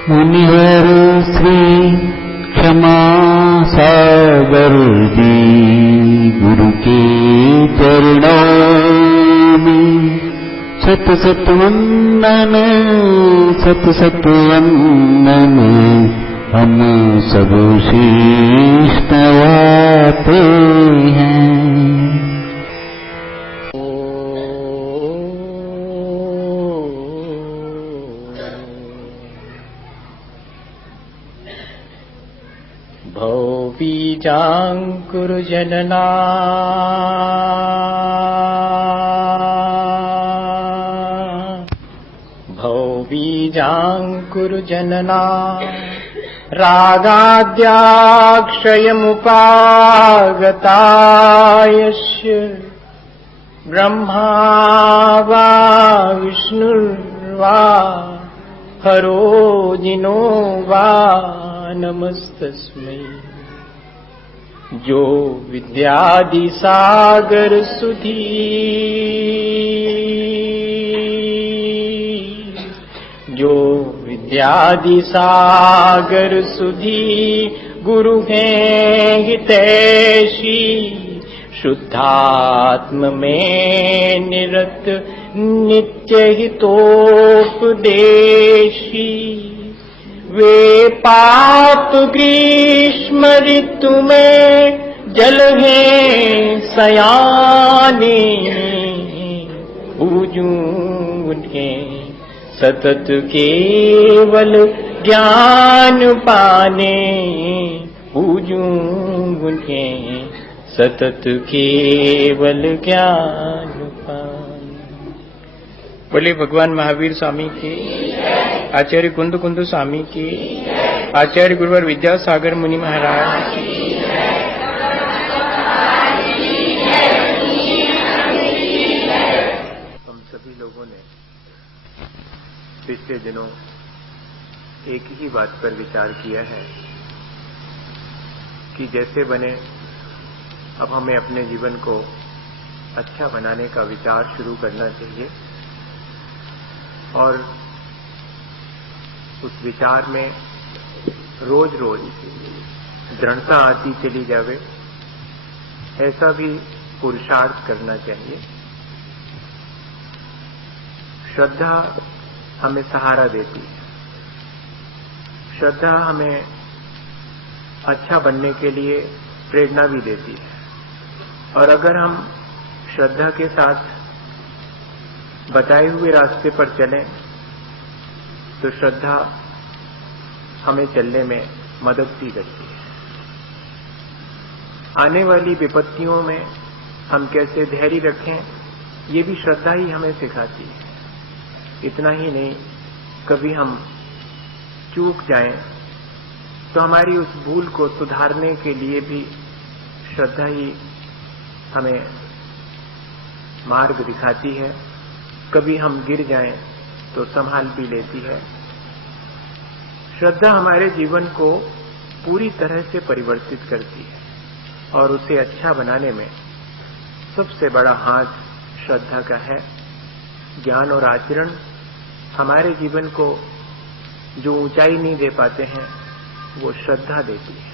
मुनिवर श्री क्षमा सागर जी गुरु के चरणों में सत सत वंदन, सत सत वंदन। हम सब शीश नवाते हैं। भवबीजांकुर जनना भवबीजांकुर जनना रागाद्याक्षयमुपागतायस्य ब्रह्मा वा विष्णुर्वा हरो जिनो वा नमस्तस्मै। जो विद्यादि सागर सुधी जो विद्यादि सागर सुधी गुरु हैं हितैषी शुद्धात्म में निरत नित्य हितोपदेशी। वे पाप ग्रीष्म ऋतु में जल हैं सयाने पूजूं उन्हें सतत केवल ज्ञान पाने पूजूं उन्हें सतत केवल ज्ञान पाने। बोले भगवान महावीर स्वामी की, आचार्य कुंद कुंद स्वामी की, आचार्य गुरुवर विद्यासागर मुनि महाराज की। हम सभी लोगों ने पिछले दिनों एक ही बात पर विचार किया है कि जैसे बने अब हमें अपने जीवन को अच्छा बनाने का विचार शुरू करना चाहिए और उस विचार में रोज रोज दृढ़ता आती चली जावे, ऐसा भी पुरुषार्थ करना चाहिए। श्रद्धा हमें सहारा देती है, श्रद्धा हमें अच्छा बनने के लिए प्रेरणा भी देती है। और अगर हम श्रद्धा के साथ बताए हुए रास्ते पर चलें तो श्रद्धा हमें चलने में मदद भी करती है। आने वाली विपत्तियों में हम कैसे धैर्य रखें, ये भी श्रद्धा ही हमें सिखाती है। इतना ही नहीं, कभी हम चूक जाएं तो हमारी उस भूल को सुधारने के लिए भी श्रद्धा ही हमें मार्ग दिखाती है। कभी हम गिर जाएं तो संभाल भी लेती है। श्रद्धा हमारे जीवन को पूरी तरह से परिवर्तित करती है और उसे अच्छा बनाने में सबसे बड़ा हाथ श्रद्धा का है। ज्ञान और आचरण हमारे जीवन को जो ऊंचाई नहीं दे पाते हैं वो श्रद्धा देती है।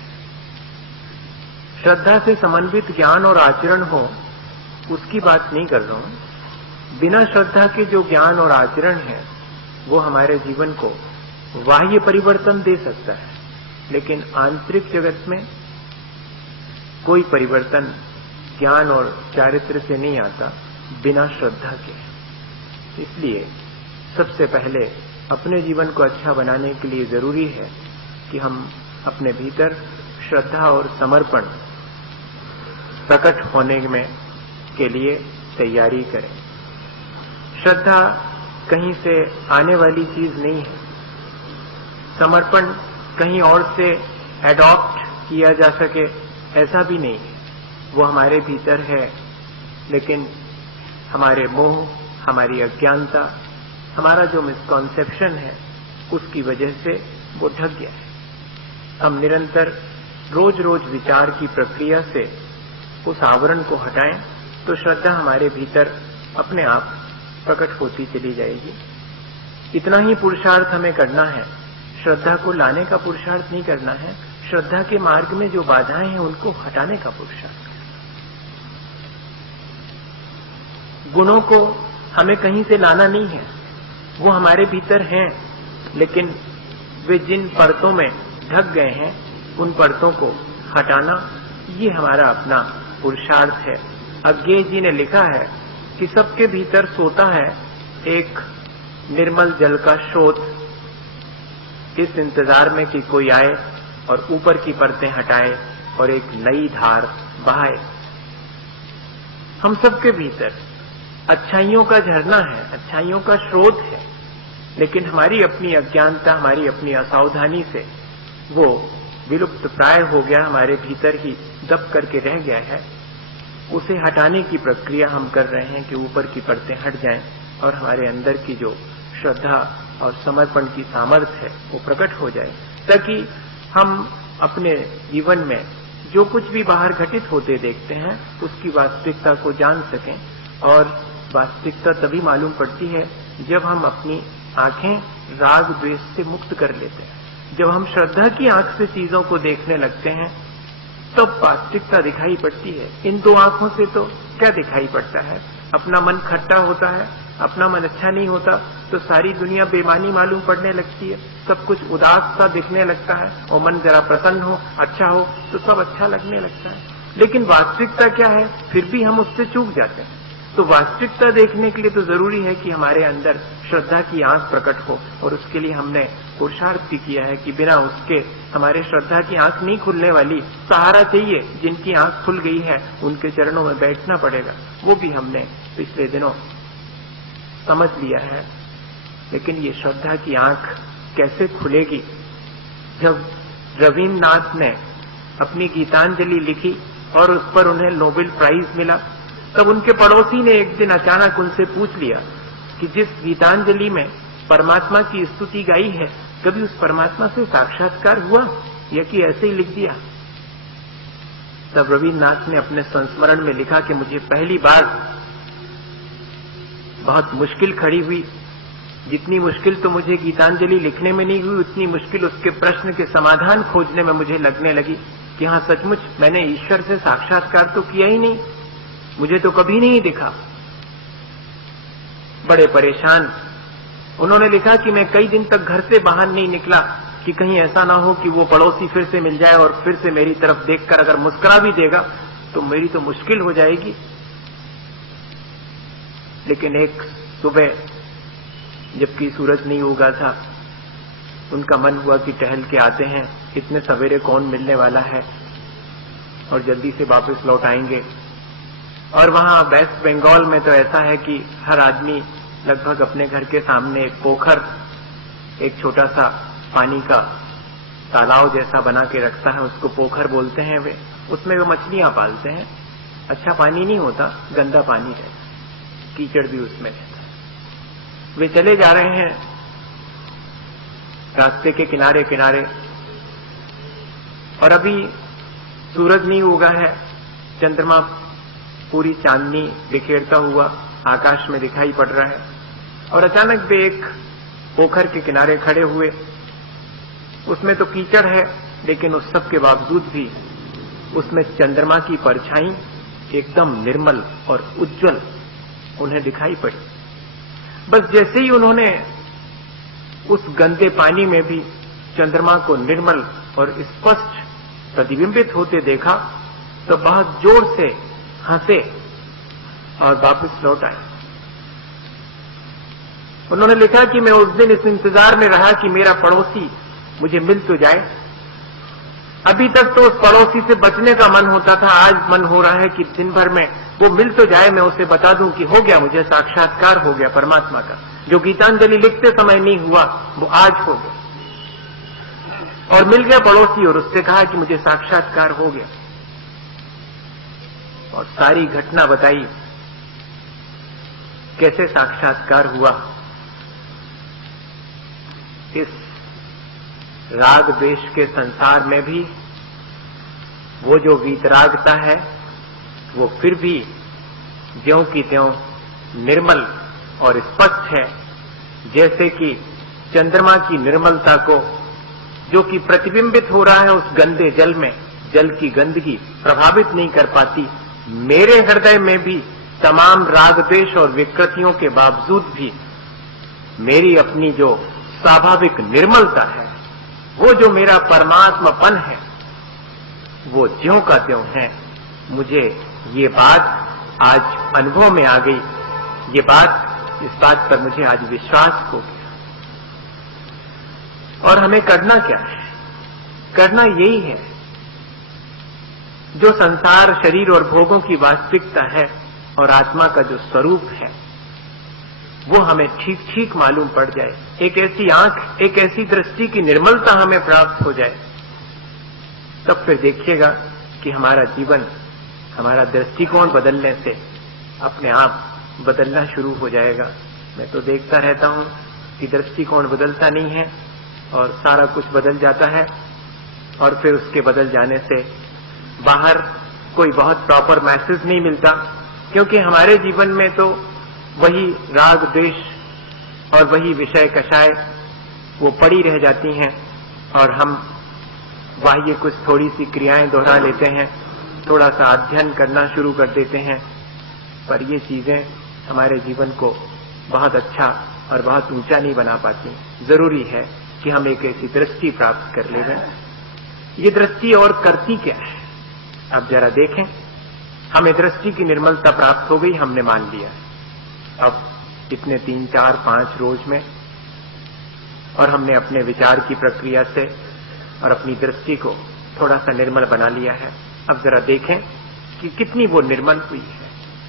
श्रद्धा से समन्वित ज्ञान और आचरण हो उसकी बात नहीं कर रहा हूं। बिना श्रद्धा के जो ज्ञान और आचरण है वो हमारे जीवन को बाह्य परिवर्तन दे सकता है, लेकिन आंतरिक जगत में कोई परिवर्तन ज्ञान और चारित्र से नहीं आता बिना श्रद्धा के। इसलिए सबसे पहले अपने जीवन को अच्छा बनाने के लिए जरूरी है कि हम अपने भीतर श्रद्धा और समर्पण प्रकट होने में के लिए तैयारी करें। श्रद्धा कहीं से आने वाली चीज नहीं है, समर्पण कहीं और से एडॉप्ट किया जा सके ऐसा भी नहीं है। वो हमारे भीतर है, लेकिन हमारे मोह, हमारी अज्ञानता, हमारा जो मिसकॉन्सेप्शन है उसकी वजह से वो ढक गया है। हम निरंतर रोज रोज विचार की प्रक्रिया से उस आवरण को हटाएं तो श्रद्धा हमारे भीतर अपने आप प्रकट होती चली जाएगी। इतना ही पुरुषार्थ हमें करना है। श्रद्धा को लाने का पुरुषार्थ नहीं करना है, श्रद्धा के मार्ग में जो बाधाएं हैं उनको हटाने का पुरुषार्थ करना। गुणों को हमें कहीं से लाना नहीं है, वो हमारे भीतर हैं, लेकिन वे जिन परतों में ढक गए हैं उन परतों को हटाना, ये हमारा अपना पुरुषार्थ है। अज्ञेय जी ने लिखा है कि सबके भीतर सोता है एक निर्मल जल का स्रोत, इस इंतजार में कि कोई आए और ऊपर की परतें हटाए और एक नई धार बहाए। हम सबके भीतर अच्छाइयों का झरना है, अच्छाइयों का स्रोत है, लेकिन हमारी अपनी अज्ञानता, हमारी अपनी असावधानी से वो विलुप्त प्राय हो गया, हमारे भीतर ही दब करके रह गया है। उसे हटाने की प्रक्रिया हम कर रहे हैं कि ऊपर की परतें हट जाएं और हमारे अंदर की जो श्रद्धा और समर्पण की सामर्थ्य है वो प्रकट हो जाए, ताकि हम अपने जीवन में जो कुछ भी बाहर घटित होते देखते हैं उसकी वास्तविकता को जान सकें। और वास्तविकता तभी मालूम पड़ती है जब हम अपनी आंखें राग द्वेष से मुक्त कर लेते हैं। जब हम श्रद्धा की आंख से चीजों को देखने लगते हैं तब वास्तविकता दिखाई पड़ती है। इन दो आंखों से तो क्या दिखाई पड़ता है? अपना मन खट्टा होता है, अपना मन अच्छा नहीं होता तो सारी दुनिया बेमानी मालूम पड़ने लगती है, सब कुछ उदास सा दिखने लगता है, और मन जरा प्रसन्न हो, अच्छा हो तो सब अच्छा लगने लगता है। लेकिन वास्तविकता क्या है? फिर भी हम उससे चूक जाते हैं। तो वास्तविकता देखने के लिए तो जरूरी है कि हमारे अंदर श्रद्धा की आंख प्रकट हो, और उसके लिए हमने पुरुषार्थ भी किया है कि बिना उसके हमारे श्रद्धा की आंख नहीं खुलने वाली। सहारा चाहिए, जिनकी आंख खुल गई है उनके चरणों में बैठना पड़ेगा, वो भी हमने पिछले दिनों समझ लिया है। लेकिन ये श्रद्धा की आंख कैसे खुलेगी? जब रवीन्द्रनाथ ने अपनी गीतांजलि लिखी और उस पर उन्हें नोबेल प्राइज मिला, तब उनके पड़ोसी ने एक दिन अचानक उनसे पूछ लिया कि जिस गीतांजलि में परमात्मा की स्तुति गाई है, कभी उस परमात्मा से साक्षात्कार हुआ या कि ऐसे ही लिख दिया? तब रवीन्द्रनाथ ने अपने संस्मरण में लिखा कि मुझे पहली बार बहुत मुश्किल खड़ी हुई। जितनी मुश्किल तो मुझे गीतांजलि लिखने में नहीं हुई, उतनी मुश्किल उसके प्रश्न के समाधान खोजने में मुझे लगने लगी कि हाँ, सचमुच मैंने ईश्वर से साक्षात्कार तो किया ही नहीं, मुझे तो कभी नहीं दिखा। बड़े परेशान उन्होंने लिखा कि मैं कई दिन तक घर से बाहर नहीं निकला कि कहीं ऐसा ना हो कि वो पड़ोसी फिर से मिल जाए और फिर से मेरी तरफ देखकर अगर मुस्कुरा भी देगा तो मेरी तो मुश्किल हो जाएगी। लेकिन एक सुबह जबकि सूरज नहीं उगा था, उनका मन हुआ कि टहल के आते हैं, इतने सवेरे कौन मिलने वाला है और जल्दी से वापस लौट आएंगे। और वहां वेस्ट बंगाल में तो ऐसा है कि हर आदमी लगभग अपने घर के सामने एक पोखर, एक छोटा सा पानी का तालाब जैसा बना के रखता है, उसको पोखर बोलते हैं वे। उसमें वे मछलियां पालते हैं। अच्छा पानी नहीं होता, गंदा पानी है, कीचड़ भी उसमें रहता है। वे चले जा रहे हैं रास्ते के किनारे किनारे, और अभी सूरज नहीं उगा है, चंद्रमा पूरी चांदनी बिखेरता हुआ आकाश में दिखाई पड़ रहा है। और अचानक वे एक पोखर के किनारे खड़े हुए। उसमें तो कीचड़ है, लेकिन उस सब के बावजूद भी उसमें चंद्रमा की परछाई एकदम निर्मल और उज्जवल उन्हें दिखाई पड़ी। बस जैसे ही उन्होंने उस गंदे पानी में भी चंद्रमा को निर्मल और स्पष्ट प्रतिबिंबित होते देखा तो बहुत जोर से हंसे और वापस लौट आए। उन्होंने लिखा कि मैं उस दिन इस इंतजार में रहा कि मेरा पड़ोसी मुझे मिल तो जाए। अभी तक तो उस पड़ोसी से बचने का मन होता था, आज मन हो रहा है कि दिन भर में वो मिल तो जाए, मैं उसे बता दूं कि हो गया, मुझे साक्षात्कार हो गया परमात्मा का। जो गीतांजलि लिखते समय नहीं हुआ वो आज हो गया। और मिल गया पड़ोसी और उससे कहा कि मुझे साक्षात्कार हो गया, और सारी घटना बताई कैसे साक्षात्कार हुआ। इस राग द्वेष के संसार में भी वो जो वीतरागता है वो फिर भी ज्यों की त्यों निर्मल और स्पष्ट है, जैसे कि चंद्रमा की निर्मलता को जो कि प्रतिबिंबित हो रहा है उस गंदे जल में, जल की गंदगी प्रभावित नहीं कर पाती। मेरे हृदय में भी तमाम राग द्वेष और विकृतियों के बावजूद भी मेरी अपनी जो स्वाभाविक निर्मलता है, वो जो मेरा परमात्मापन है, वो ज्यों का त्यों है। मुझे ये बात आज अनुभव में आ गई, ये बात, इस बात पर मुझे आज विश्वास हो गया। और हमें करना क्या है? करना यही है, जो संसार, शरीर और भोगों की वास्तविकता है और आत्मा का जो स्वरूप है, वो हमें ठीक ठीक मालूम पड़ जाए। एक ऐसी आंख, एक ऐसी दृष्टि की निर्मलता हमें प्राप्त हो जाए, तब फिर देखिएगा कि हमारा जीवन, हमारा दृष्टिकोण बदलने से अपने आप बदलना शुरू हो जाएगा। मैं तो देखता रहता हूं कि दृष्टिकोण बदलता नहीं है और सारा कुछ बदल जाता है, और फिर उसके बदल जाने से बाहर कोई बहुत प्रॉपर मैसेज नहीं मिलता, क्योंकि हमारे जीवन में तो वही राग द्वेष और वही विषय कषाय वो पड़ी रह जाती हैं, और हम बाह्य कुछ थोड़ी सी क्रियाएं दोहरा लेते हैं, थोड़ा सा अध्ययन करना शुरू कर देते हैं, पर ये चीजें हमारे जीवन को बहुत अच्छा और बहुत ऊंचा नहीं बना पाती। जरूरी है कि हम एक ऐसी दृष्टि प्राप्त कर लें। ये दृष्टि और करती क्या है? अब जरा देखें, हमें दृष्टि की निर्मलता प्राप्त हो गई, हमने मान लिया। अब इतने 3, 4, 5 रोज में, और हमने अपने विचार की प्रक्रिया से और अपनी दृष्टि को थोड़ा सा निर्मल बना लिया है। अब जरा देखें कि कितनी वो निर्मल हुई है।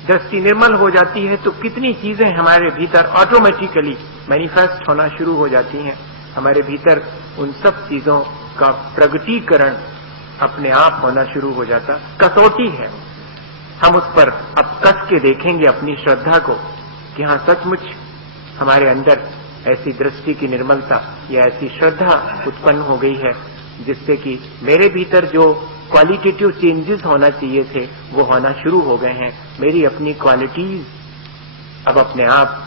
दृष्टि निर्मल हो जाती है तो कितनी चीजें हमारे भीतर ऑटोमेटिकली मैनिफेस्ट होना शुरू हो जाती हैं। हमारे भीतर उन सब चीजों का प्रगटीकरण अपने आप होना शुरू हो जाता। कसौटी है, हम उस पर अब कस के देखेंगे अपनी श्रद्धा को कि हाँ, सचमुच हमारे अंदर ऐसी दृष्टि की निर्मलता या ऐसी श्रद्धा उत्पन्न हो गई है, जिससे कि मेरे भीतर जो क्वालिटेटिव चेंजेस होना चाहिए थे वो होना शुरू हो गए हैं। मेरी अपनी क्वालिटीज अब अपने आप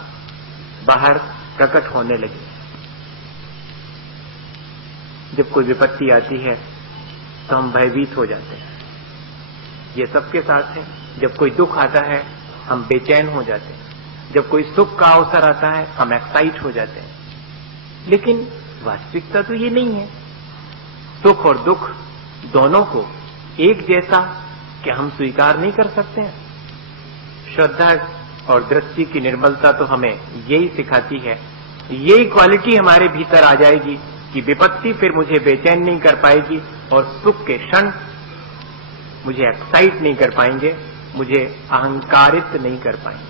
बाहर प्रकट होने लगी। जब कोई विपत्ति आती है तो हम भयभीत हो जाते हैं, ये सबके साथ है। जब कोई दुख आता है हम बेचैन हो जाते हैं, जब कोई सुख का अवसर आता है हम एक्साइट हो जाते हैं। लेकिन वास्तविकता तो ये नहीं है। सुख और दुख दोनों को एक जैसा क्या हम स्वीकार नहीं कर सकते हैं? श्रद्धा और दृष्टि की निर्मलता तो हमें यही सिखाती है। यही क्वालिटी हमारे भीतर आ जाएगी कि विपत्ति फिर मुझे बेचैन नहीं कर पाएगी और सुख के क्षण मुझे एक्साइट नहीं कर पाएंगे, मुझे अहंकारित नहीं कर पाएंगे।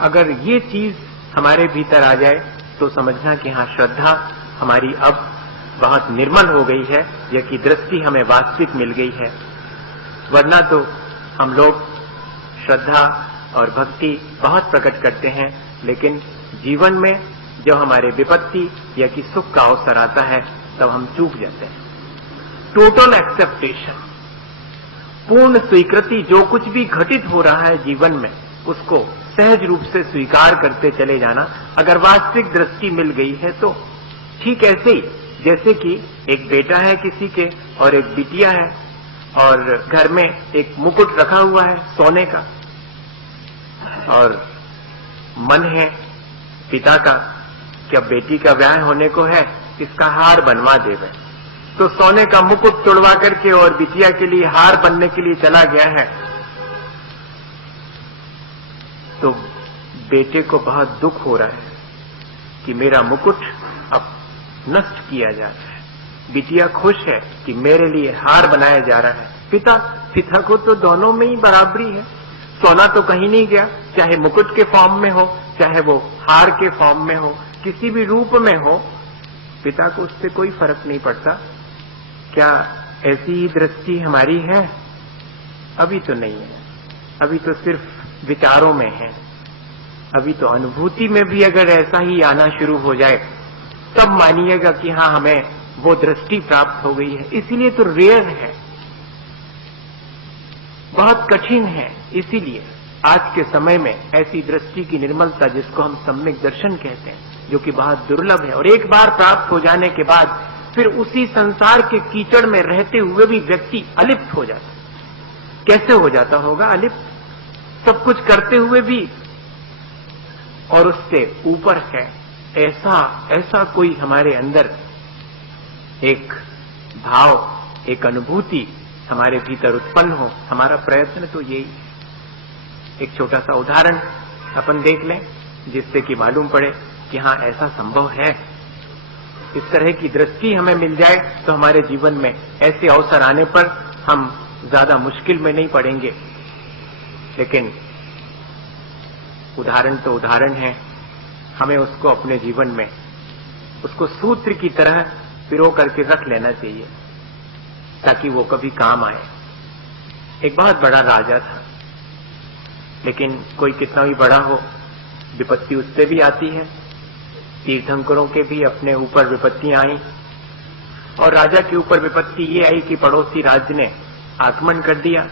अगर ये चीज हमारे भीतर आ जाए तो समझना कि हाँ, श्रद्धा हमारी अब बहुत निर्मल हो गई है, या कि दृष्टि हमें वास्तविक मिल गई है। वरना तो हम लोग श्रद्धा और भक्ति बहुत प्रकट करते हैं, लेकिन जीवन में जब हमारे विपत्ति या कि सुख का अवसर आता है तब हम चूक जाते हैं। टोटल एक्सेप्टेशन, पूर्ण स्वीकृति, जो कुछ भी घटित हो रहा है जीवन में उसको सहज रूप से स्वीकार करते चले जाना। अगर वास्तविक दृष्टि मिल गई है तो ठीक ऐसे ही जैसे कि एक बेटा है किसी के और एक बिटिया है, और घर में एक मुकुट रखा हुआ है सोने का, और मन है पिता का कि अब बेटी का ब्याह होने को है, इसका हार बनवा देवे। तो सोने का मुकुट तोड़वा करके और बिटिया के लिए हार बनने के लिए चला गया है। तो बेटे को बहुत दुख हो रहा है कि मेरा मुकुट अब नष्ट किया जा रहा है। बिटिया खुश है कि मेरे लिए हार बनाया जा रहा है। पिता को तो दोनों में ही बराबरी है। सोना तो कहीं नहीं गया, चाहे मुकुट के फॉर्म में हो, चाहे वो हार के फॉर्म में हो, किसी भी रूप में हो, पिता को उससे कोई फर्क नहीं पड़ता। क्या ऐसी ही दृष्टि हमारी है? अभी तो नहीं है, अभी तो सिर्फ विचारों में है। अभी तो अनुभूति में भी अगर ऐसा ही आना शुरू हो जाए तब मानिएगा कि हाँ, हमें वो दृष्टि प्राप्त हो गई है। इसीलिए तो रेयर है, बहुत कठिन है। इसीलिए आज के समय में ऐसी दृष्टि की निर्मलता, जिसको हम सम्यक दर्शन कहते हैं, जो कि बहुत दुर्लभ है, और एक बार प्राप्त हो जाने के बाद फिर उसी संसार के कीचड़ में रहते हुए भी व्यक्ति अलिप्त हो जाता। कैसे हो जाता होगा अलिप्त? सब कुछ करते हुए भी और उससे ऊपर है ऐसा कोई हमारे अंदर एक भाव, एक अनुभूति हमारे भीतर उत्पन्न हो। हमारा प्रयत्न तो यही है। एक छोटा सा उदाहरण अपन देख लें जिससे कि मालूम पड़े कि हाँ ऐसा संभव है। इस तरह की दृष्टि हमें मिल जाए तो हमारे जीवन में ऐसे अवसर आने पर हम ज्यादा मुश्किल में नहीं पड़ेंगे। लेकिन उदाहरण तो उदाहरण है, हमें उसको अपने जीवन में उसको सूत्र की तरह पिरो करके रख लेना चाहिए ताकि वो कभी काम आए। एक बहुत बड़ा राजा था, लेकिन कोई कितना भी बड़ा हो विपत्ति उससे भी आती है। तीर्थंकरों के भी अपने ऊपर विपत्तियां आई और राजा के ऊपर विपत्ति ये आई कि पड़ोसी राज्य ने आक्रमण कर दिया।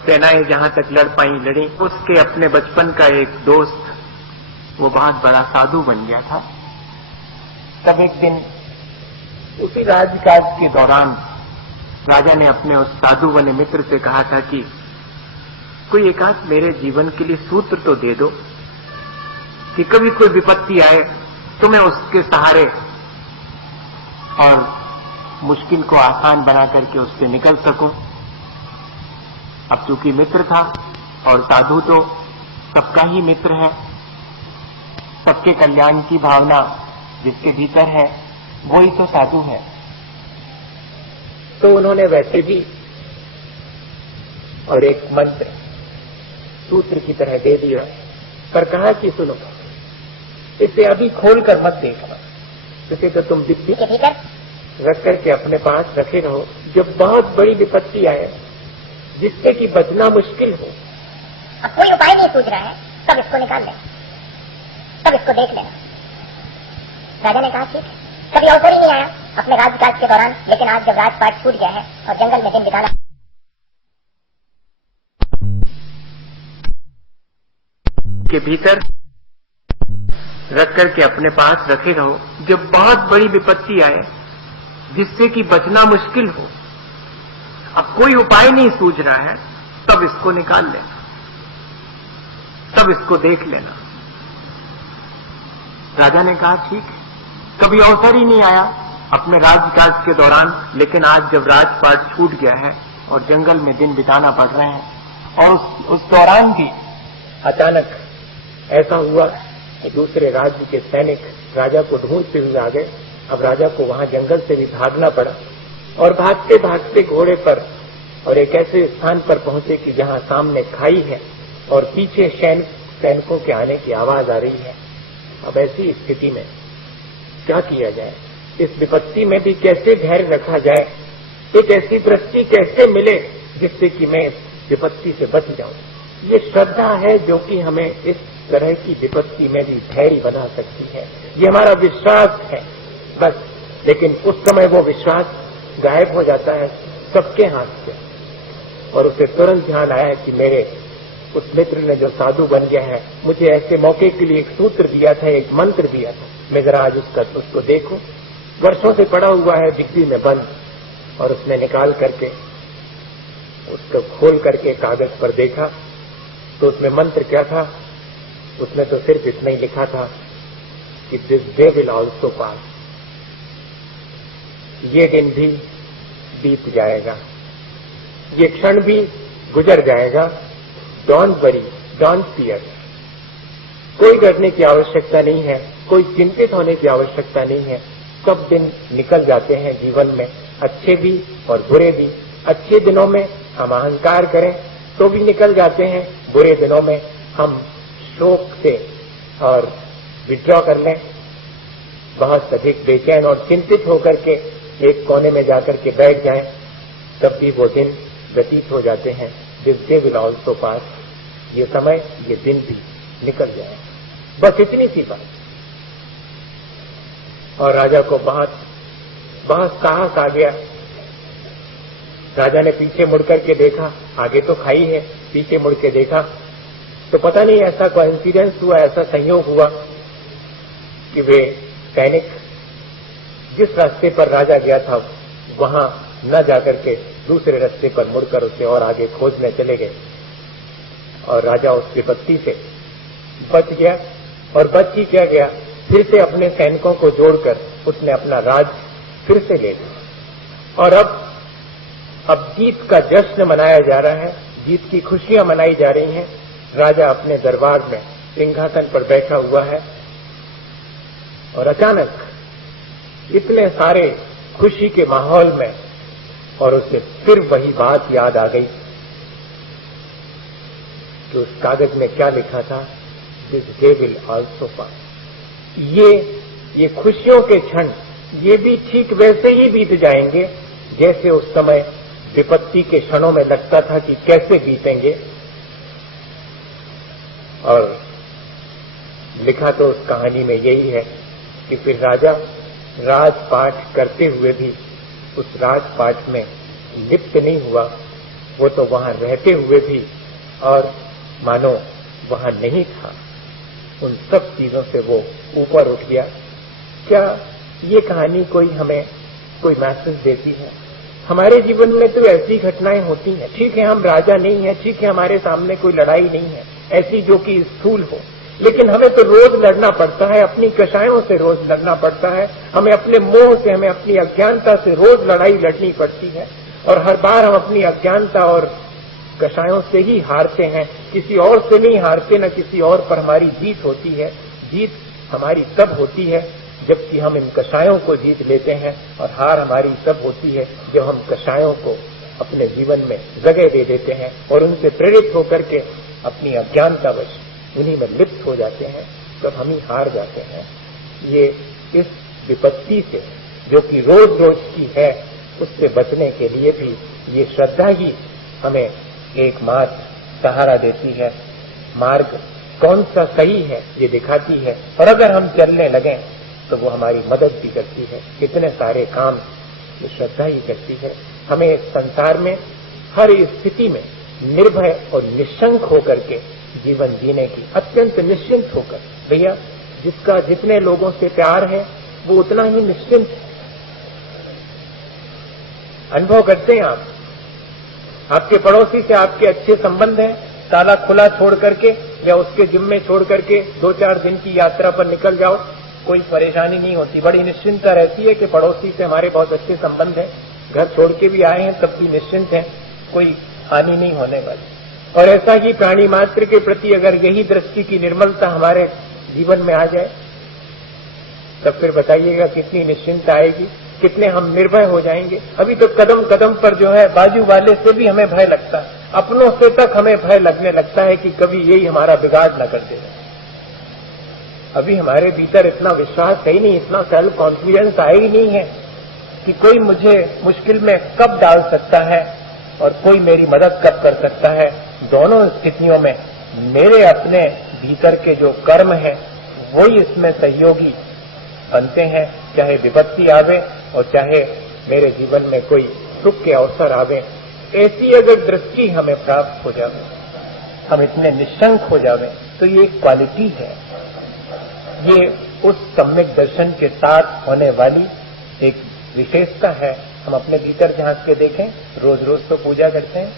सेनाएं जहां तक लड़ पाई लड़ी। उसके अपने बचपन का एक दोस्त वो बहुत बड़ा साधु बन गया था। तब एक दिन उसी राजकाज के दौरान राजा ने अपने उस साधु बने मित्र से कहा था कि कोई एक आध मेरे जीवन के लिए सूत्र तो दे दो कि कभी कोई विपत्ति आए तो मैं उसके सहारे और मुश्किल को आसान बना करके उससे निकल सकूं। अब चूंकि मित्र था और साधु तो सबका ही मित्र है, सबके कल्याण की भावना जिसके भीतर है वही तो साधु है। तो उन्होंने वैसे भी और एक मंत्र सूत्र की तरह दे दिया, पर कहा कि सुनो इसे अभी खोल कर मत देखना, इसे तो तुम डिब्बी के भीतर रख करके अपने पास रखे रहो। जब बहुत बड़ी विपत्ति आए जिससे कि बचना मुश्किल हो, अब कोई उपाय नहीं सूझ रहा है, तब इसको निकाल ले, तब इसको देख लेना। राजा ने कहा ठीक है। कभी अवसर ही नहीं आया अपने राजकाज के दौरान, लेकिन आज जब राजपाट छूट गया है और जंगल में दिन बिताना के भीतर रख करके अपने पास रखे रहो। जब बहुत बड़ी विपत्ति आए जिससे कि बचना मुश्किल हो, अब कोई उपाय नहीं सूझ रहा है, तब इसको निकाल लेना, तब इसको देख लेना। राजा ने कहा ठीक है। कभी अवसर ही नहीं आया अपने राजकाज के दौरान, लेकिन आज जब राजपाट छूट गया है और जंगल में दिन बिताना पड़ रहे हैं और उस दौरान भी अचानक ऐसा हुआ कि दूसरे राज्य के सैनिक राजा को ढूंढते हुए आ गए। अब राजा को वहां जंगल से भी भागना पड़ा और भागते भागते घोड़े पर और एक ऐसे स्थान पर पहुंचे कि जहां सामने खाई है और पीछे सैनिकों के आने की आवाज आ रही है। अब ऐसी स्थिति में क्या किया जाए? इस विपत्ति में भी कैसे धैर्य रखा जाए? एक ऐसी दृष्टि कैसे मिले जिससे कि मैं विपत्ति से बच जाऊं? ये श्रद्धा है जो कि हमें इस तरह की विपत्ति में भी धैर्य बना सकती है। ये हमारा विश्वास है बस। लेकिन उस समय वो विश्वास गायब हो जाता है सबके हाथ से और उसे तुरंत ध्यान आया कि मेरे उस मित्र ने जो साधु बन गया है, मुझे ऐसे मौके के लिए एक सूत्र दिया था, एक मंत्र दिया था, मैं जरा आज उसको देखूं। वर्षों से पड़ा हुआ है डिग्गी में बंद, और उसने निकाल करके उसको खोल करके कागज पर देखा तो उसमें मंत्र क्या था? उसने तो सिर्फ इतना ही लिखा था कि this day will also pass, ये दिन भी बीत जाएगा, ये क्षण भी गुजर जाएगा। Don't worry, don't fear. कोई डरने की आवश्यकता नहीं है, कोई चिंतित होने की आवश्यकता नहीं है। सब दिन निकल जाते हैं जीवन में, अच्छे भी और बुरे भी। अच्छे दिनों में हम अहंकार करें तो भी निकल जाते हैं, बुरे दिनों में हम शोक से और विड्रॉ कर लें, बहुत अधिक बेचैन और चिंतित होकर के एक कोने में जाकर के बैठ जाएं, तब भी वो दिन व्यतीत हो जाते हैं। This day will also pass, ये समय ये दिन भी निकल जाए। बस इतनी सी बात। और राजा को बहुत बहुत साहस आ गया। राजा ने पीछे मुड़कर के देखा, आगे तो खाई है, पीछे मुड़ के देखा तो पता नहीं ऐसा कोइंसिडेंस हुआ, ऐसा संयोग हुआ कि वे सैनिक जिस रास्ते पर राजा गया था वहां न जाकर के दूसरे रास्ते पर मुड़कर उसे और आगे खोजने चले गए और राजा उस विपत्ति से बच गया। और बच ही क्या गया, फिर से अपने सैनिकों को जोड़कर उसने अपना राज फिर से ले लिया। और अब जीत का जश्न मनाया जा रहा है, जीत की खुशियां मनाई जा रही हैं। राजा अपने दरबार में सिंहासन पर बैठा हुआ है और अचानक इतने सारे खुशी के माहौल में और उसे फिर वही बात याद आ गई कि उस कागज में क्या लिखा था, this day will also pass. ये खुशियों के क्षण ये भी ठीक वैसे ही बीत जाएंगे जैसे उस समय विपत्ति के क्षणों में लगता था कि कैसे बीतेंगे। और लिखा तो उस कहानी में यही है कि फिर राजा राजपाट करते हुए भी उस राजपाट में लिप्त नहीं हुआ, वो तो वहां रहते हुए भी और मानो वहां नहीं था। उन सब चीजों से वो ऊपर उठ गया। क्या ये कहानी हमें कोई मैसेज देती है? हमारे जीवन में तो ऐसी घटनाएं होती हैं। ठीक है, हम राजा नहीं है, ठीक है, हमारे सामने कोई लड़ाई नहीं है ऐसी जो कि स्थूल हो, लेकिन हमें तो रोज लड़ना पड़ता है, अपनी कषायों से रोज लड़ना पड़ता है, हमें अपने मोह से, हमें अपनी अज्ञानता से रोज लड़ाई लड़नी पड़ती है। और हर बार हम अपनी अज्ञानता और कषायों से ही हारते हैं, किसी और से नहीं हारते, न किसी और पर हमारी जीत होती है। जीत हमारी तब होती है जबकि हम इन कषायों को जीत लेते हैं, और हार हमारी तब होती है जब हम कषायों को अपने जीवन में जगह दे देते हैं और उनसे प्रेरित होकर के अपनी अज्ञानतावश उन्हीं में लिप्त हो जाते हैं, तब हम ही हार जाते हैं। ये इस विपत्ति से जो कि रोज रोज की है, उससे बचने के लिए भी ये श्रद्धा ही हमें एकमात्र सहारा देती है। मार्ग कौन सा सही है ये दिखाती है, और अगर हम चलने लगें तो वो हमारी मदद भी करती है। कितने सारे काम ये श्रद्धा ही करती है। हमें इस संसार में हर स्थिति में निर्भय और निशंक होकर के जीवन जीने की, अत्यंत निश्चिंत होकर। भैया, जिसका जितने लोगों से प्यार है वो उतना ही निश्चिंत है। अनुभव करते हैं आप, आपके पड़ोसी से आपके अच्छे संबंध हैं, ताला खुला छोड़ करके या उसके जिम्मे छोड़ करके 2-4 दिन की यात्रा पर निकल जाओ, कोई परेशानी नहीं होती, बड़ी निश्चिंतता रहती है कि पड़ोसी से हमारे बहुत अच्छे संबंध हैं, घर छोड़ के भी आए हैं तब भी निश्चिंत हैं, कोई हानि नहीं होने वाली। और ऐसा ही प्राणी मात्र के प्रति अगर यही दृष्टि की निर्मलता हमारे जीवन में आ जाए, तब फिर बताइएगा कितनी निश्चिंतता आएगी, कितने हम निर्भय हो जाएंगे। अभी तो कदम कदम पर जो है बाजू वाले से भी हमें भय लगता है, अपनों से तक हमें भय लगने लगता है कि कभी यही हमारा बिगाड़ न कर दे। अभी हमारे भीतर इतना विश्वास है ही नहीं, इतना सेल्फ कॉन्फिडेंस आया ही नहीं है कि कोई मुझे मुश्किल में कब डाल सकता है और कोई मेरी मदद कब कर सकता है। दोनों स्थितियों में मेरे अपने भीतर के जो कर्म हैं वही इसमें सहयोगी बनते हैं, चाहे विपत्ति आवे और चाहे मेरे जीवन में कोई सुख के अवसर आवे। ऐसी अगर दृष्टि हमें प्राप्त हो जावे, हम इतने निशंक हो जावे, तो ये एक क्वालिटी है, ये उस सम्यक दर्शन के साथ होने वाली एक विशेषता है। हम अपने भीतर झांक के देखें, रोज रोज तो पूजा करते हैं,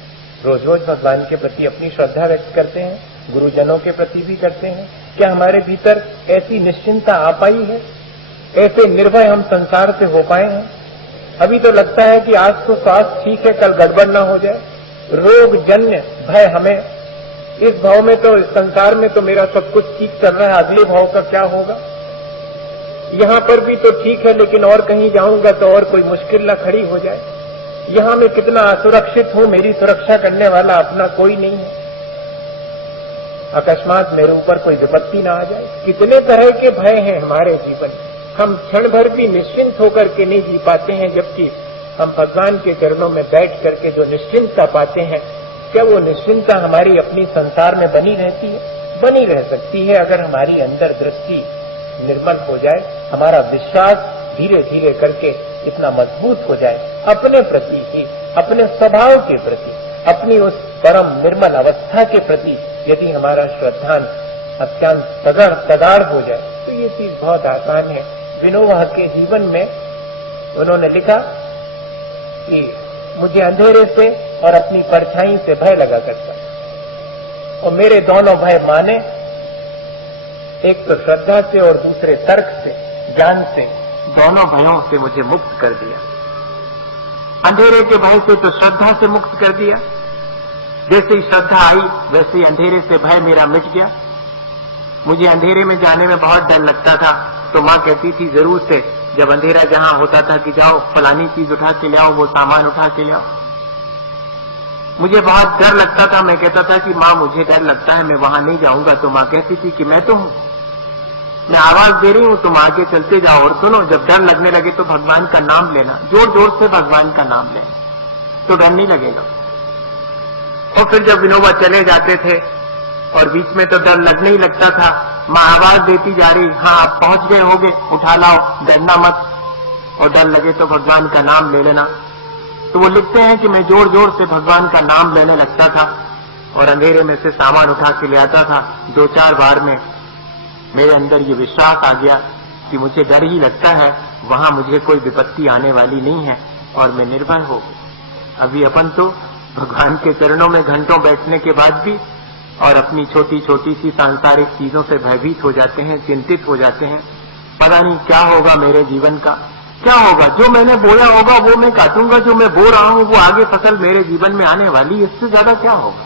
रोज रोज भगवान के प्रति अपनी श्रद्धा व्यक्त करते हैं, गुरुजनों के प्रति भी करते हैं। क्या हमारे भीतर ऐसी निश्चिंतता आ पाई है, ऐसे निर्भय हम संसार से हो पाए हैं? अभी तो लगता है कि आज तो स्वास्थ्य ठीक है, कल गड़बड़ ना हो जाए, रोग जन्य भय हमें, इस भाव में तो, इस संसार में तो मेरा सब कुछ ठीक चल रहा है, अगले भाव का क्या होगा? यहां पर भी तो ठीक है, लेकिन और कहीं जाऊंगा तो और कोई मुश्किल ना खड़ी हो जाए। यहां मैं कितना असुरक्षित हूं, मेरी सुरक्षा करने वाला अपना कोई नहीं है, अकस्मात मेरे ऊपर कोई विपत्ति ना आ जाए। कितने तरह के भय हैं हमारे जीवन। हम क्षण भर भी निश्चिंत होकर के नहीं जी पाते हैं, जबकि हम भगवान के चरणों में बैठ करके जो निश्चिंतता पाते हैं, क्या वो निश्चिंतता हमारी अपनी संसार में बनी रहती है? बनी रह सकती है अगर हमारी अंदर दृष्टि निर्मल हो जाए, हमारा विश्वास धीरे धीरे करके इतना मजबूत हो जाए अपने प्रति ही, अपने स्वभाव के प्रति, अपनी उस परम निर्मल अवस्था के प्रति यदि हमारा श्रद्धान अत्यंत तगाड़ हो जाए, तो ये चीज बहुत आसान है। विनोबा के जीवन में उन्होंने लिखा कि मुझे अंधेरे से और अपनी परछाई से भय लगा करता, और मेरे दोनों भय माने, एक तो श्रद्धा से और दूसरे तर्क से, ज्ञान से, दोनों भयों से मुझे मुक्त कर दिया। अंधेरे के भय से तो श्रद्धा से मुक्त कर दिया, जैसे ही श्रद्धा आई वैसे ही अंधेरे से भय मेरा मिट गया। मुझे अंधेरे में जाने में बहुत डर लगता था, तो माँ कहती थी जरूर से, जब अंधेरा जहां होता था कि जाओ फलानी चीज उठा के ले आओ, वो सामान उठा के ले आओ। मुझे बहुत डर लगता था, मैं कहता था कि माँ मुझे डर लगता है, मैं वहां नहीं जाऊंगा। तो माँ कहती थी कि मैं तो हूं, मैं आवाज दे रही हूं, तुम आगे चलते जाओ और सुनो। जब डर लगने लगे तो भगवान का नाम लेना, जोर जोर से भगवान का नाम लेना, तो डर नहीं लगेगा। और फिर जब विनोबा चले जाते थे और बीच में तो डर लगने ही लगता था, माँ आवाज देती जा रही, हाँ आप पहुंच गए होगे, उठा लाओ, डरना मत, और डर लगे तो भगवान का नाम ले लेना। तो वो लिखते हैं कि मैं जोर जोर से भगवान का नाम लेने लगता था और अंधेरे में से सामान उठा के ले आता था। 2-4 बार में मेरे अंदर ये विश्वास आ गया कि मुझे डर ही लगता है, वहां मुझे कोई विपत्ति आने वाली नहीं है और मैं निर्भय हो। अभी अपन तो भगवान के चरणों में घंटों बैठने के बाद भी और अपनी छोटी छोटी सी सांसारिक चीजों से भयभीत हो जाते हैं, चिंतित हो जाते हैं। पता नहीं क्या होगा मेरे जीवन का, क्या होगा, जो मैंने बोया होगा वो मैं काटूंगा, जो मैं बो रहा हूं वो आगे फसल मेरे जीवन में आने वाली, इससे ज्यादा क्या होगा।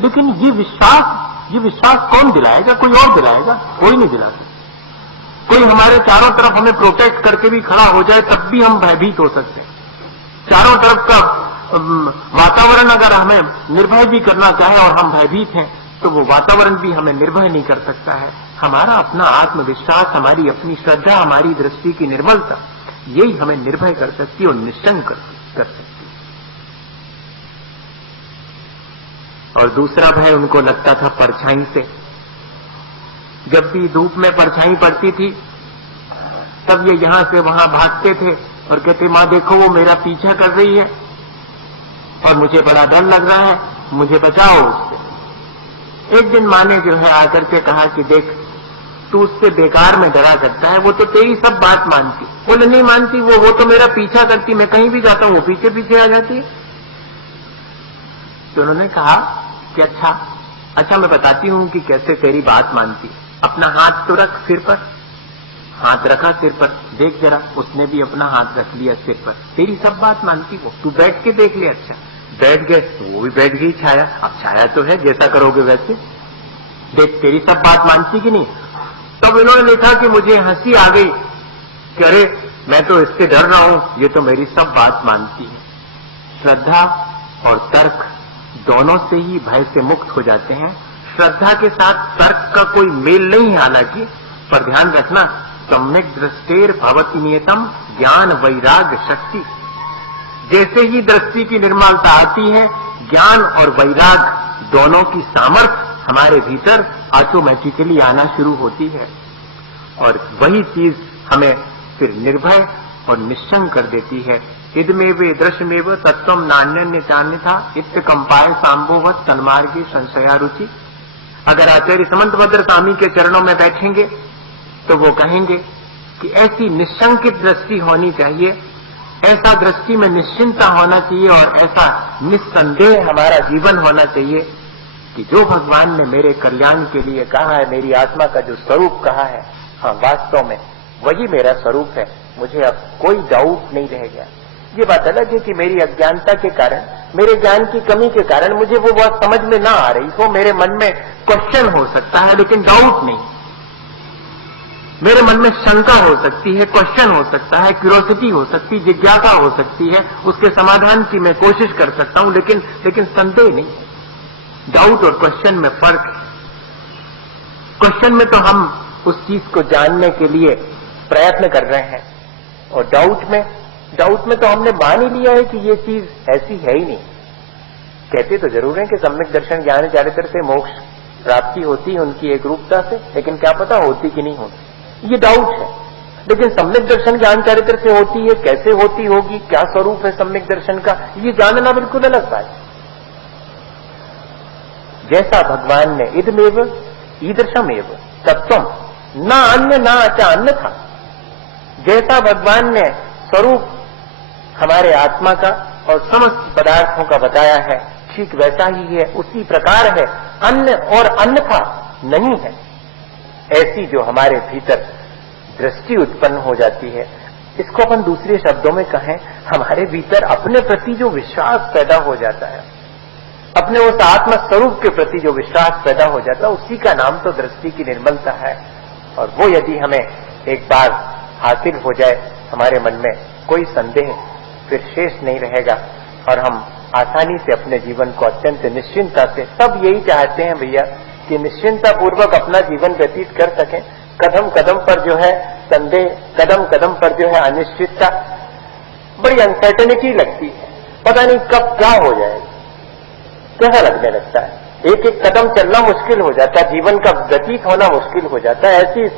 लेकिन ये विश्वास कौन दिलाएगा? कोई और दिलाएगा? कोई नहीं दिलाता। कोई हमारे चारों तरफ हमें प्रोटेक्ट करके भी खड़ा हो जाए तब भी हम भयभीत हो सकते हैं। चारों तरफ का वातावरण अगर हमें निर्भय भी करना चाहे और हम भयभीत हैं, तो वो वातावरण भी हमें निर्भय नहीं कर सकता है। हमारा अपना आत्मविश्वास, हमारी अपनी श्रद्धा, हमारी दृष्टि की निर्मलता, यही हमें निर्भय कर सकती है और निश्चल कर सकती है। और दूसरा भय उनको लगता था परछाई से। जब भी धूप में परछाई पड़ती थी तब ये यहां से वहां भागते थे और कहते, मां देखो वो मेरा पीछा कर रही है और मुझे बड़ा डर लग रहा है, मुझे बचाओ उससे। एक दिन माँ ने जो है आकर के कहा कि देख, तू उससे बेकार में डरा करता है, वो तो तेरी सब बात मानती। बोले नहीं मानती, वो तो मेरा पीछा करती, मैं कहीं भी जाता हूं वो पीछे पीछे आ जाती है। तो उन्होंने कहा कि अच्छा मैं बताती हूं कि कैसे तेरी बात मानती। अपना हाथ तो रख सिर पर। हाथ रखा सिर पर, देख जरा, उसने भी अपना हाथ रख लिया सिर पर। तेरी सब बात मानती वो, तू बैठ के देख ले। अच्छा बैठ गए तो वो भी बैठ गई छाया। अब छाया तो है, जैसा करोगे वैसे। देख तेरी सब बात मानती कि नहीं। तब इन्होंने देखा कि मुझे हंसी आ गई कि अरे मैं तो इससे डर रहा हूं, ये तो मेरी सब बात मानती है। श्रद्धा और तर्क दोनों से ही भय से मुक्त हो जाते हैं। श्रद्धा के साथ तर्क का कोई मेल नहीं है हालांकि, पर ध्यान रखना, सम्यक दृष्टेर भवति नियतम ज्ञान वैराग शक्ति। जैसे ही दृष्टि की निर्मलता आती है, ज्ञान और वैराग दोनों की सामर्थ्य हमारे भीतर ऑटोमेटिकली आना शुरू होती है और वही चीज हमें फिर निर्भय और निश्चल कर देती है। इदमेव दृश्यमेव तत्वम नान्य चान्यथा इत्य कंपाय सांभोवत सन्मार्गे संशया रुचि। अगर आचार्य समंतभद्र स्वामी के चरणों में बैठेंगे तो वो कहेंगे कि ऐसी निशंकित दृष्टि होनी चाहिए, ऐसा दृष्टि में निश्चिंता होना चाहिए और ऐसा निस्संदेह हमारा जीवन होना चाहिए कि जो भगवान ने मेरे कल्याण के लिए कहा है, मेरी आत्मा का जो स्वरूप कहा है, हाँ वास्तव में वही मेरा स्वरूप है। मुझे अब कोई डाउट नहीं रह गया। ये बात अलग है कि मेरी अज्ञानता के कारण, मेरे ज्ञान की कमी के कारण मुझे वो बात समझ में ना आ रही हो, मेरे मन में क्वेश्चन हो सकता है लेकिन डाउट नहीं। मेरे मन में शंका हो सकती है, क्वेश्चन हो सकता है, क्यूरोसिटी हो सकती, जिज्ञासा हो सकती है, उसके समाधान की मैं कोशिश कर सकता हूं, लेकिन संदेह नहीं। डाउट और क्वेश्चन में फर्क है। क्वेश्चन में तो हम उस चीज को जानने के लिए प्रयत्न कर रहे हैं और डाउट में तो हमने मान ही लिया है कि ये चीज ऐसी है ही नहीं। कहते तो जरूर है कि सम्यक दर्शन ज्ञान चारित्र से मोक्ष प्राप्ति होती है उनकी एक रूपता से, लेकिन क्या पता होती कि नहीं होती, ये डाउट है। लेकिन सम्यक दर्शन ज्ञान चारित्र से होती है, कैसे होती होगी, क्या स्वरूप है सम्यक दर्शन का, ये जानना बिल्कुल अलग बात है। जैसा भगवान ने इदमेव ईदृशमेव तत्वम न अन्य न अचा अन्य था, जैसा भगवान ने स्वरूप हमारे आत्मा का और समस्त पदार्थों का बताया है, ठीक वैसा ही है, उसी प्रकार है, अन्य और अन्यथा नहीं है। ऐसी जो हमारे भीतर दृष्टि उत्पन्न हो जाती है, इसको अपन दूसरे शब्दों में कहें, हमारे भीतर अपने प्रति जो विश्वास पैदा हो जाता है, अपने उस आत्म स्वरूप के प्रति जो विश्वास पैदा हो जाता है, उसी का नाम तो दृष्टि की निर्मलता है। और वो यदि हमें एक बार हासिल हो जाए, हमारे मन में कोई संदेह फिर शेष नहीं रहेगा और हम आसानी से अपने जीवन को अत्यंत निश्चिंता से, सब यही चाहते हैं भैया कि निश्चिंता पूर्वक अपना जीवन व्यतीत कर सकें। कदम कदम पर जो है संदेह, कदम कदम पर जो है अनिश्चितता, बड़ी अनसर्टेनिटी लगती है, पता नहीं कब क्या हो जाएगा, कैसा लगने लगता है, एक एक कदम चलना मुश्किल हो जाता है, जीवन का व्यतीत होना मुश्किल हो जाता है। ऐसी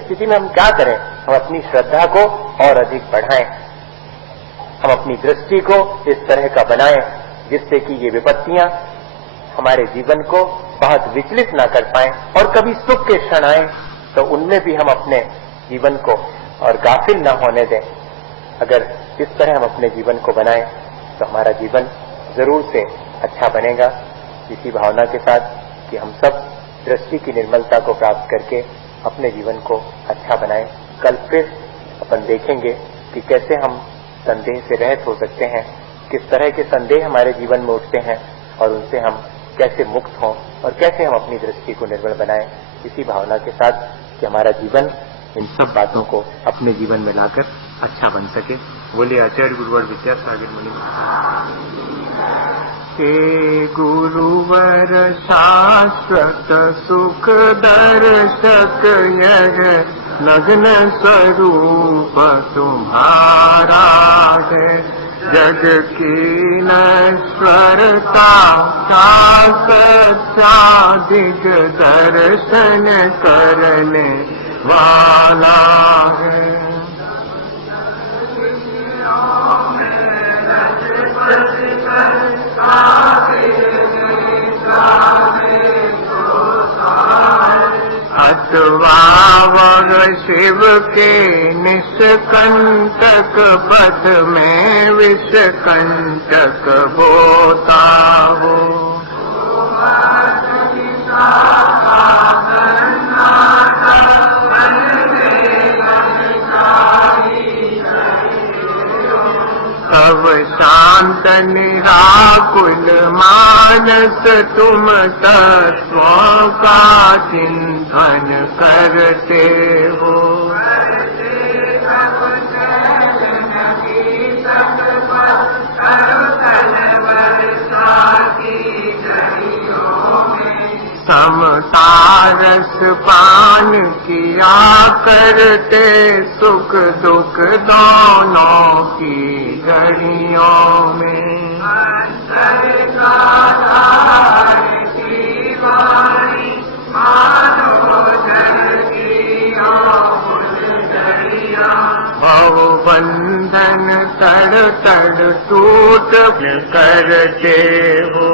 स्थिति में हम क्या करें? हम अपनी श्रद्धा को और अधिक बढ़ाएं, हम अपनी दृष्टि को इस तरह का बनाएं जिससे कि ये विपत्तियां हमारे जीवन को बहुत विचलित ना कर पाएं, और कभी सुख के क्षण आए तो उनमें भी हम अपने जीवन को और गाफिल ना होने दें। अगर इस तरह हम अपने जीवन को बनाएं तो हमारा जीवन जरूर से अच्छा बनेगा। इसी भावना के साथ कि हम सब दृष्टि की निर्मलता को प्राप्त करके अपने जीवन को अच्छा बनाएं। कल फिर अपन देखेंगे कि कैसे हम संदेह से रहित हो सकते हैं, किस तरह के संदेह हमारे जीवन में उठते हैं और उनसे हम कैसे मुक्त हों और कैसे हम अपनी दृष्टि को निर्मल बनाएं। इसी भावना के साथ कि हमारा जीवन इन सब बातों को अपने जीवन में लाकर अच्छा बन सके। बोले आचार्य गुरुवर विद्यासागर मुनि। हे गुरुवर शाश्वत सुख दर्शक यह नग्न स्वरूप तुम्हारा है, जग की नश्वरता का सच्चा दिग दर्शन करने वाला है। अथवा वह शिव के निष्कंटक पथ में विषकंटक होता हो, तब शांत निराकुल मानस तुम तत्वों का चिंतन करते हो। समतारस पान किया करते सुख दुख दोनों की घड़ियों में। भव बंधन तड़ तड़ टूट करते हो।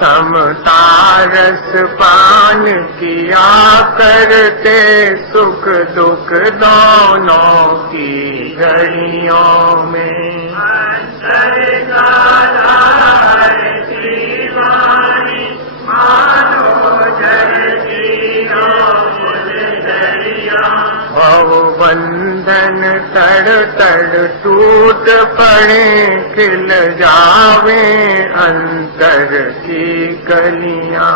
समतारस पान किया करते सुख दुख दोनों की घड़ियों में। भव बंधन तड़ तड़ टूट पड़े खिल जावे अंतर की कलियां।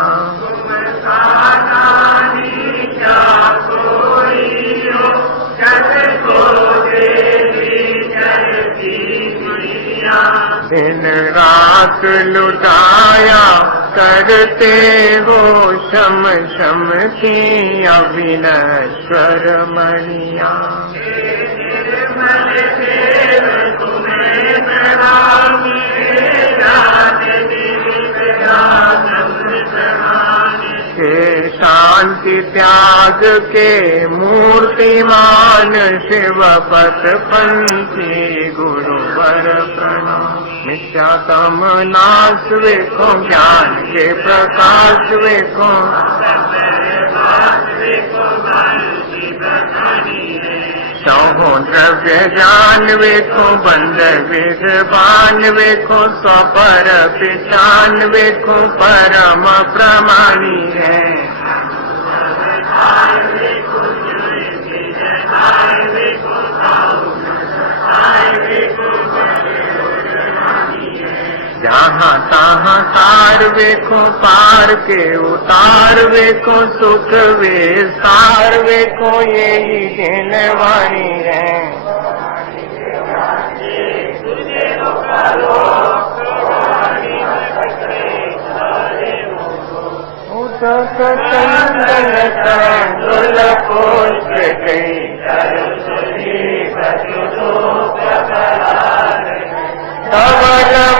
दिन रात लुटाया करते हो शम शम की अविनश्वर मणिया। हे शांति त्याग के मूर्तिमान शिव पथ पंथी गुरुवर प्रणाम। मिथ्या तम नाश वेखो ज्ञान के प्रकाश वेखो चौहो द्रव्य ज्ञान वेखो बंद विद्वान वेखो स्वपर पिछान वेखो परम प्रमाणी है जहाँ तहाँ तार वेखो पार के उतार वेखो सुख विस्तार वेखो यही दिन वाणी है चंदन कंगुल पुष्प कवल